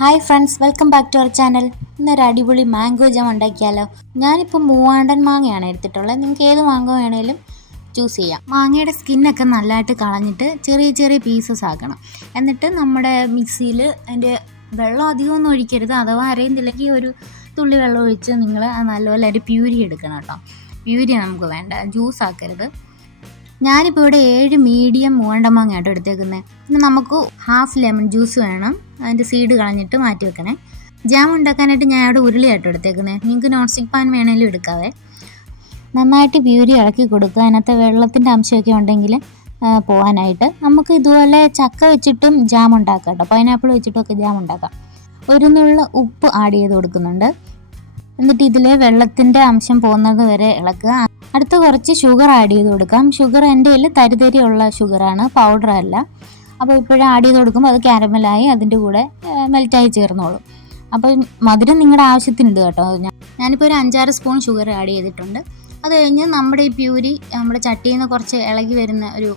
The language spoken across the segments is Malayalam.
Hi friends, welcome back to our channel. ഇന്നൊരു അടിപൊളി മാംഗോ ജാം ഉണ്ടാക്കിയാലോ. ഞാനിപ്പോൾ മൂവാണ്ടൻ മാങ്ങയാണ് എടുത്തിട്ടുള്ളത്. നിങ്ങൾക്ക് ഏത് മാംഗോ വേണേലും ചൂസ് ചെയ്യാം. മാങ്ങയുടെ സ്കിന്നൊക്കെ നല്ലതായിട്ട് കളഞ്ഞിട്ട് ചെറിയ ചെറിയ പീസസ് ആക്കണം. എന്നിട്ട് നമ്മുടെ മിക്സിയിൽ അതിൻ്റെ വെള്ളം അധികമൊന്നും ഒഴിക്കരുത്. അഥവാ അരയുന്നില്ലെങ്കിൽ ഒരു തുള്ളി വെള്ളം ഒഴിച്ച് നിങ്ങൾ നല്ലപോലെ ഒരു പ്യൂരി എടുക്കണം കേട്ടോ. പ്യൂരി നമുക്ക് വേണ്ട, ജ്യൂസ് ആക്കരുത്. ഞാനിപ്പോൾ ഇവിടെ 7 മീഡിയം മൂവാണ്ടൻ മാങ്ങ ആട്ടോ എടുത്തേക്കുന്നത്. പിന്നെ നമുക്ക് ഹാഫ് ലെമൺ ജ്യൂസ് വേണം. അതിൻ്റെ സീഡ് കളഞ്ഞിട്ട് മാറ്റി വെക്കണേ. ജാം ഉണ്ടാക്കാനായിട്ട് ഞാൻ ഇവിടെ ഉരുളിയാട്ടോ എടുത്തേക്കുന്നത്. നിങ്ങൾക്ക് നോൺ സ്റ്റിക്ക് പാൻ വേണമെങ്കിലും എടുക്കാവേ. നന്നായിട്ട് പ്യൂരി ഇളക്കി കൊടുക്കുക. അതിനകത്ത് വെള്ളത്തിൻ്റെ അംശമൊക്കെ ഉണ്ടെങ്കിൽ പോകാനായിട്ട്. നമുക്ക് ഇതുപോലെ ചക്ക വെച്ചിട്ടും ജാം ഉണ്ടാക്കാം കേട്ടോ. പൈനാപ്പിൾ വെച്ചിട്ടൊക്കെ ജാം ഉണ്ടാക്കാം. ഒരു നുള്ള ഉപ്പ് ആഡ് ചെയ്ത് കൊടുക്കുന്നുണ്ട്. എന്നിട്ട് ഇതിൽ വെള്ളത്തിൻ്റെ അംശം പോകുന്നത് വരെ ഇളക്കുക. അടുത്ത് കുറച്ച് ഷുഗർ ആഡ് ചെയ്ത് കൊടുക്കാം. ഷുഗർ എൻ്റെ കയ്യിൽ തരിതരിയുള്ള ഷുഗറാണ്, പൗഡർ അല്ല. അപ്പോൾ ഇപ്പോഴും ആഡ് ചെയ്ത് കൊടുക്കുമ്പോൾ അത് ക്യാരമലായി അതിൻ്റെ കൂടെ മെൽറ്റായി ചേർന്നോളും. അപ്പോൾ മധുരം നിങ്ങളുടെ ആവശ്യത്തിനുണ്ട് കേട്ടോ. ഞാനിപ്പോൾ ഒരു 5-6 സ്പൂൺ ഷുഗർ ആഡ് ചെയ്തിട്ടുണ്ട്. അത് കഴിഞ്ഞ് നമ്മുടെ ഈ പ്യൂരി നമ്മുടെ ചട്ടിയിൽ നിന്ന് കുറച്ച് ഇളകി വരുന്ന ഒരു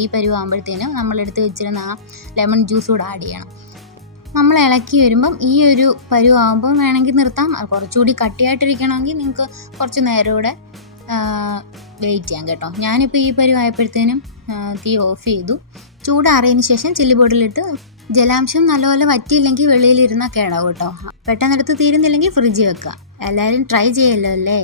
ഈ പരുവാകുമ്പോഴത്തേനും നമ്മളെടുത്ത് വെച്ചിരുന്ന ആ ലെമൺ ജ്യൂസ് കൂടെ ആഡ് ചെയ്യണം. നമ്മൾ ഇളക്കി വരുമ്പം ഈ ഒരു പരുവാകുമ്പം വേണമെങ്കിൽ നിർത്താം. കുറച്ചുകൂടി കട്ടിയായിട്ടിരിക്കണമെങ്കിൽ നിങ്ങൾക്ക് കുറച്ച് നേരം കൂടെ വെയിറ്റ് ചെയ്യാം കേട്ടോ. ഞാനിപ്പോൾ ഈ പരുവായപ്പോഴത്തേനും തീ ഓഫ് ചെയ്തു. ചൂടാറിയതിന് ശേഷം ചില്ലി പൊടിയിലിട്ട് ജലാംശം നല്ലപോലെ വറ്റിയില്ലെങ്കിൽ വെളിയിലിരുന്നാൽ കേടാവും കേട്ടോ. പെട്ടെന്നെടുത്ത് തീരുന്നില്ലെങ്കിൽ ഫ്രിഡ്ജിൽ വെക്കുക. എല്ലാവരും ട്രൈ ചെയ്യല്ലോ അല്ലേ.